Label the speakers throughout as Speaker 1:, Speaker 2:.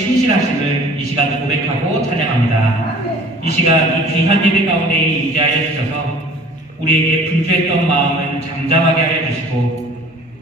Speaker 1: 신실하심을 이 시간 고백하고 찬양합니다. 이 시간 이 귀한 예배 가운데 임재하여 주셔서 우리에게 분주했던 마음은 잠잠하게 하여 주시고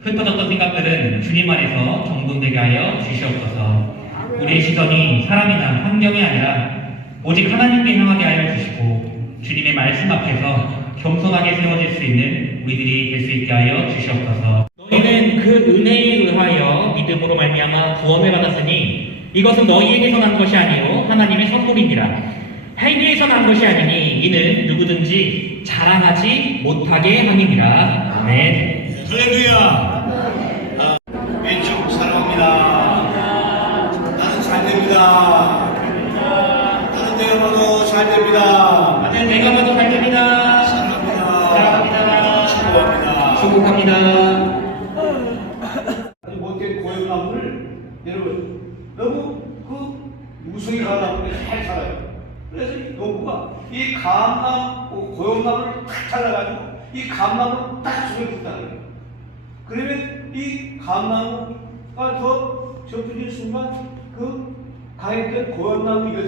Speaker 1: 흩어졌던 생각들은 주님 안에서 정돈되게 하여 주시옵소서. 우리의 시선이 사람이나 환경이 아니라 오직 하나님께 향하게 하여 주시고 주님의 말씀 앞에서 겸손하게 세워질 수 있는 우리들이 될 수 있게 하여 주시옵소서. 너희는 그 은혜에 의하여 믿음으로 말미암아 구원을 받았으니 이것은 너희에게서 난 것이 아니요 하나님의 선물이니라. 행위에서 난 것이 아니니 이는 누구든지 자랑하지 못하게 함이니라. 아멘.
Speaker 2: 할렐루야. 아, 왼쪽 사랑합니다. 나는 잘 됩니다. 나는 내가 봐도 잘 됩니다.
Speaker 1: 아멘. 내가 봐도 잘 됩니다.
Speaker 2: 사랑합니다.
Speaker 1: 사랑합니다.
Speaker 2: 축복합니다.
Speaker 1: 축복합니다.
Speaker 2: 아주 못된 고용나무를 여러분 너무 그 무성이 가나무를 잘 살아요. 그래서 이 농부가 이 감나무 고용나무를 탁 잘라가지고 이 감나무를 딱 죽여 줬다는 거예요. 그러면 이 감나무가 더 접붙인 순간 그 가했던 고용나무 여,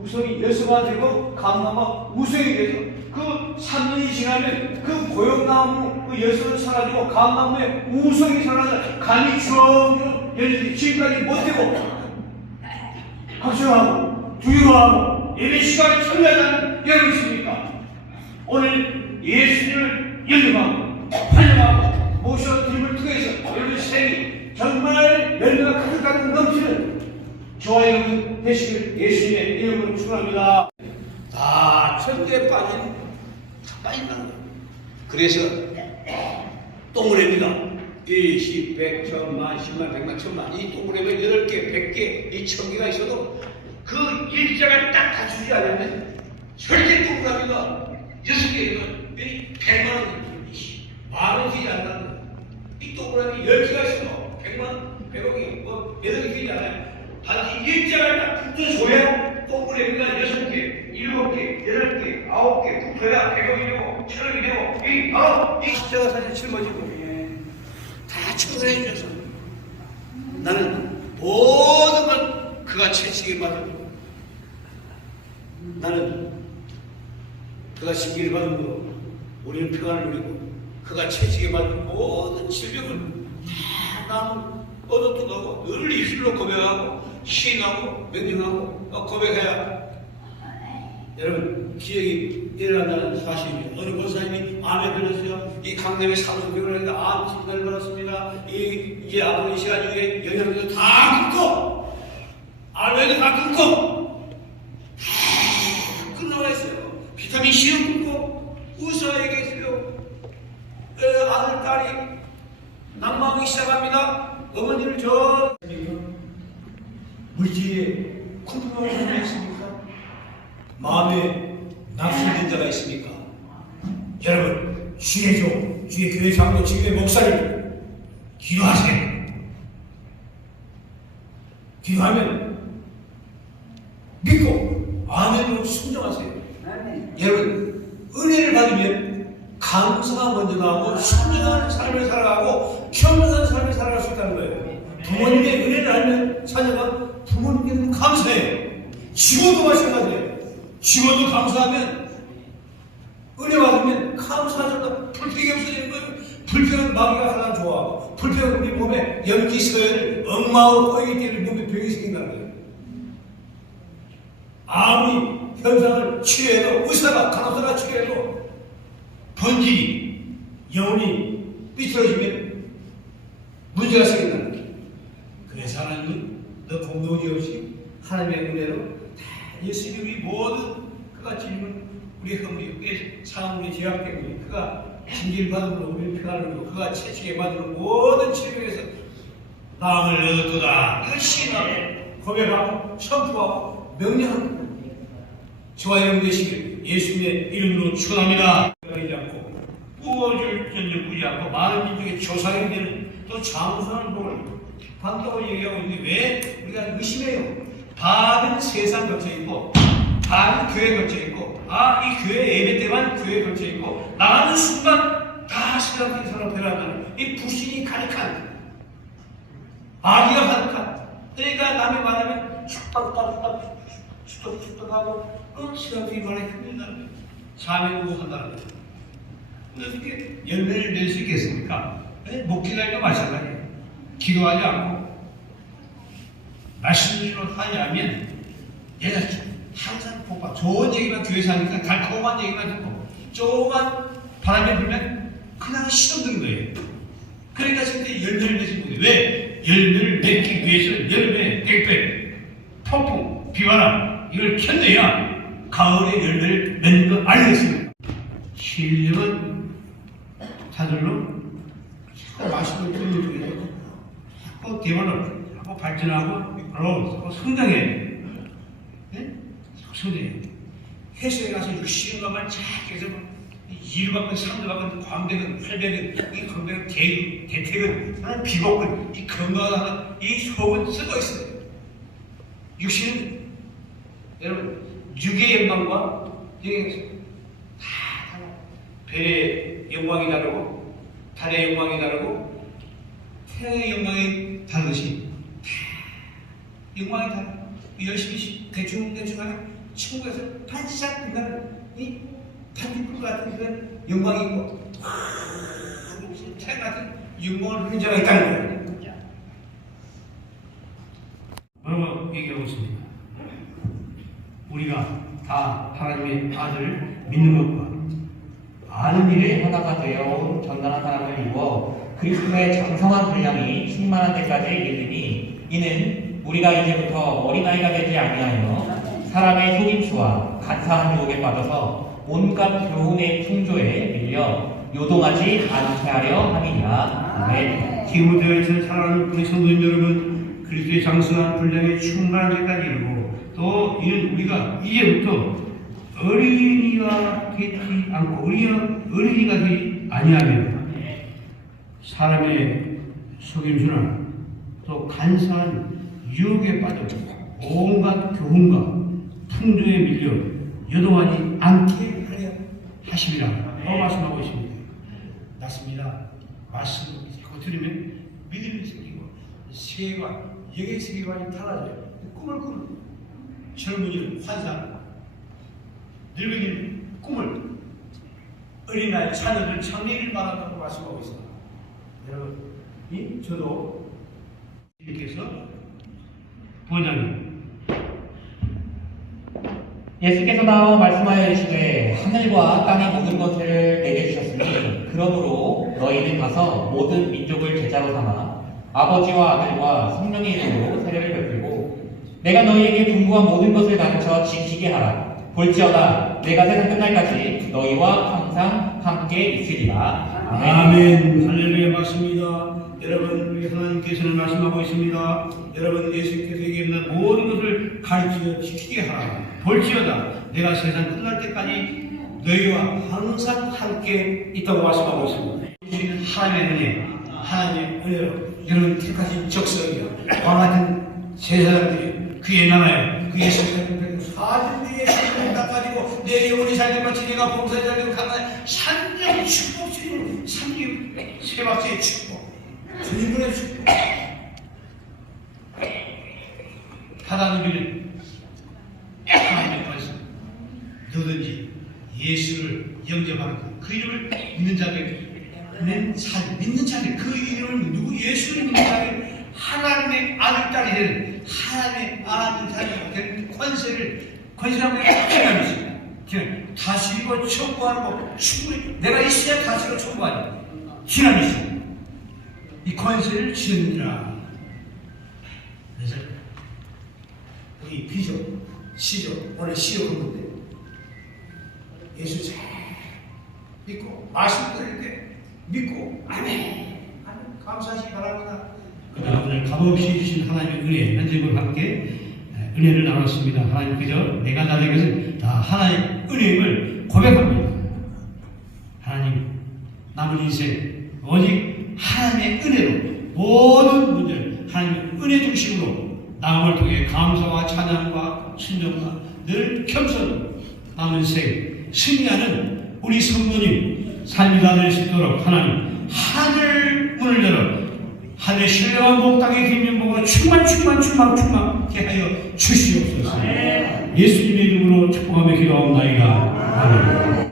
Speaker 2: 우성이 여성화 되고 감나무가 우성이 돼서 그 3년이 지나면 그 고용나무 그 여성은 사라지고 감나무의 우성이 사라져 간이 주렁주렁 열리지 지금까지 못되고 걱정하고 두려워하고 예배 시간에 참여하는 여러분 있습니까? 오늘 예수님을 연lem하고 환영하고 모셔드림을 통해서 여러분 생이 정말 열매가 가득가득 넘치는 저와 여러분 되시길 예수님의 이름으로 축원합니다. 다 천대에 빠진 빠진다는 거예요. 그래서 동그라미가 일십, 백, 천만, 십만, 백만, 천만 이 동그라미 여덟 개, 백 개, 이천 개가 있어도 그 일자가 딱 갖추지 않으면 절대 동그라미가 여섯 개이면 백만 원, 만 원이지 거예요. 이 동그라미 열 개가 있어도 백만, 백억이 뭐 여덟 개 되지 않아요. 단지 일자가 딱 붙어줘야 동그라미가 여섯 개, 일곱 개, 여덟 개, 아홉 개 붙어야 백억이 되고 천억이 되고 이 바로 이 숫자가 사실 짊어지고 다 청소해 주셔서. 나는 모든 걸 그가 채찍에 받은 나는 그가 신기를 받은 거 우리는 평안을 누리고 그가 채찍에 받은 모든 질병을 다 나는 얻어도 가고 늘 입술로 고백하고 시인하고 명령하고 어, 고백해야 여러분 기억이 일어난다는 사실이죠. 어느 권사님이 암에 걸렸어요. 이 강남의 했는데 암 진단을 받았습니다. 이 이제 앞으로 이 시간 중에 영양제도 다 끊고 알레르기 다 끊고 다 끝나가 있어요. 비타민 C도 끊고 의사에게 있어요. 에, 아들 딸이 난망하기 시작합니다. 어머니를 저 물질에 쿵쿵하고 있습니까? 마음에 낙심된 자가 있습니까? 여러분, 주의 종, 주의 교회 장로, 주의 목사님, 기도하세요. 기도하면 믿고 아멘으로 순종하세요. 여러분, 은혜를 받으면 감사가 먼저 나오고 순종하는 삶을 살아가고 겸손한 삶을 살아갈 수 있다는 거예요. 부모님의 은혜를 알면 자녀가 부모님께는 감사해요. 직원도 마찬가지예요. 직원도 감사하면 은혜 받으면 감사하잖아. 불평이 없어지는 거예요. 불평은 마귀가 하나 좋아하고 불평은 우리 몸에 염기 서열, 엉망으로 꼬이기 때문에 몸에 병이 생긴다는 거예요. 아무리 현상을 치료해도 의사가 간호사가 치료해도 본질이 영혼이 삐뚤어지면 문제가 생긴다는 거예요. 그래서 하나님은 너 공동지 없이 하나님의 은혜로 다 모든 그가 질문 우리 허물이 우리 우리 죄악 때문에 그가 받음으로 우리를 평안으로 그가 채찍에 받음으로 모든 질병에서 마음을 얻었도다 그 신앙을 고백하고 선포하고 명령하고 저와 여러분 되시길 예수님의 이름으로 축원합니다. 끊이지 않고 구워줄 전쟁 꾸지 않고 많은 민족의 조상이 되는 또 장수하는 복을 받다고 얘기하고 있는데 왜 우리가 의심해요? 다른 세상 걸쳐 있고 다른 교회 걸쳐 있고 아 이 교회 예배 때만 교회 걸쳐 있고 나가는 순간 다 신앙적인 사람 변화하는 이 불신이 가득한 아기가 가득한. 그러니까 남이 말하면 축박박박 축덕축덕하고 어, 시간이 말에 힘들다는 사명구한다는 거예요. 근데 어떻게 열매를 낼 수 있겠습니까? 네? 목회자가 마찬가지예요. 기도하지 않고 말씀으로 하지 않으면 얘가 항상 복받 좋은 얘기만 교회에서 하니까 달콤한 얘기만 듣고 조금만 바람이 불면 그냥 시동드는 거예요. 그러니까 근데 열매를 내지 못해. 왜? 열매를 맺기 위해서 열매, 땡땡, 폭풍, 비바람 이걸 견뎌야 가을에 열매를 맺는 거 아니겠습니까? 신령은 자들로 자꾸 듣는 중에 자꾸 개발을 자꾸 발전하고 자꾸 성장해. 성장해. 해수에 가서 60년간 쫙 해서 일박근, 삼박근, 광백은, 팔백은, 이 건백은, 대, 대택은, 나는 비복근, 이 건강한 이 속은 쓰고 있어요. 육신은 여러분 육의 영광과 영의 다 달라. 별의 영광이 다르고 달의 영광이 다르고 태양의 영광이 다르듯이 다 영광이 달라. 열심히 대충 대충 하면 천국에서 반짝 빛나는 이 반딧불 같은 그런 영광이 있고 큰 태양 같은 영광을 흔자가 있다는 거예요. 뭐라고 얘기하고 있습니다. 우리가 다 하나님의 아들 믿는 것과
Speaker 1: 아는 일을 하다가 되어온 전단한 사람을 입어 그리스도의 장성한 분량이 충만한 데까지 이르니 이는 우리가 이제부터 어린아이가 되지 아니하여 사람의 속임수와 간사한 유혹에 빠져서 온갖 교훈의 풍조에 밀려 요동하지 않게 하려 함이니라 아멘
Speaker 2: 기후대에서 살아가는 우리 성도님 여러분 그리스도의 장성한 분량에 충만한 데까지 이르고 또 이는 우리가 이제부터 어린이가 되지 않고 우리가 어린이가 되지 아니하면 사람의 속임수나 또 간사한 유혹에 빠져 온갖 교훈과 풍조에 밀려 여동하지 않게 하려 하심이라 어 말씀하고 있습니다. 맞습니다. 말씀을 자꾸 들으면 믿음이 생기고 세계관, 영의 세계관이 달라져요. 꿈을 꾸는 젊은이는 환상, 늙은이는 꿈을 어린아이 자녀들 장래를 말한다고 말씀하고 있습니다. 여러분, 이 저도 이렇게서 본장님
Speaker 1: 예수께서 나와 말씀하여 이르시되 하늘과 땅의 모든 것을 내게 주셨으니 그러므로 너희는 가서 모든 민족을 제자로 삼아 아버지와 아들과 성령의 이름으로 세례를 베풀고 내가 너희에게 분부한 모든 것을 가르쳐 지키게 하라 볼지어다 내가 세상 끝날까지 너희와 항상 함께 있으리라 아멘
Speaker 2: 아멘. 할렐루야 맞습니다. 여러분 우리 하나님께서는 말씀하고 있습니다. 여러분 예수께서 얘기했는 모든 것을 가르쳐 지키게 하라. 볼지어다 내가 세상 끝날 때까지 너희와 항상 함께 있다고 말씀하고 있습니다. 하나님의 은혜, 하나님의 은혜로 여러분 택하신 적성이요. 왕 같은 세 사람들이 그의 나라요. 그의 성령을 사진 뒤에 닦아지고 내 영혼이 살될 것이 내가 봉사에 살되고 강한 산정 축복 주님 삼김 세 박제의 축복 주님의 축복. 하나님을 하나님의 관심 누든지 예수를 영접하는 그, 그 이름을 믿는 자들 살 믿는 자들. 그 이름을 누구? 예수를 믿는 자들. 하나님의 아들 딸이 되는 하나님의 아들 딸이 되는 권세를 권세하고 있습니다. 기념 다스리고 청구하는 거 충분히 내가 있어야 다스리고 청구하는 있습니다. 이 권세를 주느니라. 그래서 우리 비죠, 시죠, 오늘 시험한 건데 예수 잘 믿고 말씀 들을 때 믿고 아멘 아멘 감사하시기 바랍니다. 그 다음 오늘 값없이 주신 하나님의 은혜 현재과 함께 은혜를 나눴습니다. 하나님 그저 내가 나된 것은 다 하나님의 은혜임을 고백합니다. 하나님 남은 인생 오직 하나님의 은혜로 모든 문제를 하나님의 은혜 중심으로 나음을 통해 감사와 찬양과 순종과 늘 겸손 남은 생 승리하는 우리 성도님 삶이 다될수 있도록 하나님 하늘 문을 열어
Speaker 3: 하늘의 신령한 복당의 김명복으로 충만 충만 충만 충만케 하여 주시옵소서. 예수님의 이름으로 축복하며 기도하옵나이다. 아멘.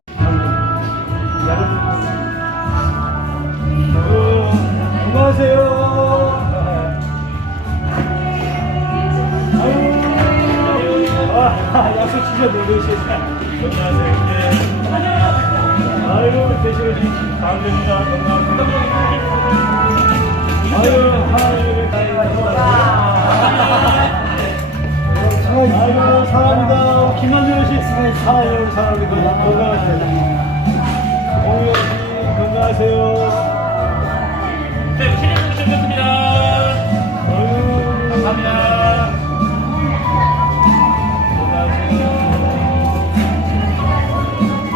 Speaker 2: 아, 약속 지켰네, 루시. 안녕하세요. 아유, 대신에 감사합니다. 건강합니다. 아유, 아유, 아유, 사랑합니다. 김만준 씨, 아유, 사랑합니다. 건강하세요. 오유 씨, 건강하세요.
Speaker 4: 네, 신혜성 주셨습니다.
Speaker 2: 아유,
Speaker 4: 감사합니다.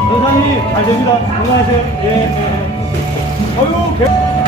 Speaker 2: 선생님, 잘 됩니다. 건강하세요. 예. 예. 어유, 개.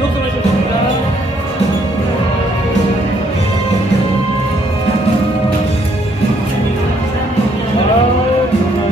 Speaker 4: 이것도 하셨습니다.
Speaker 2: 아유, 건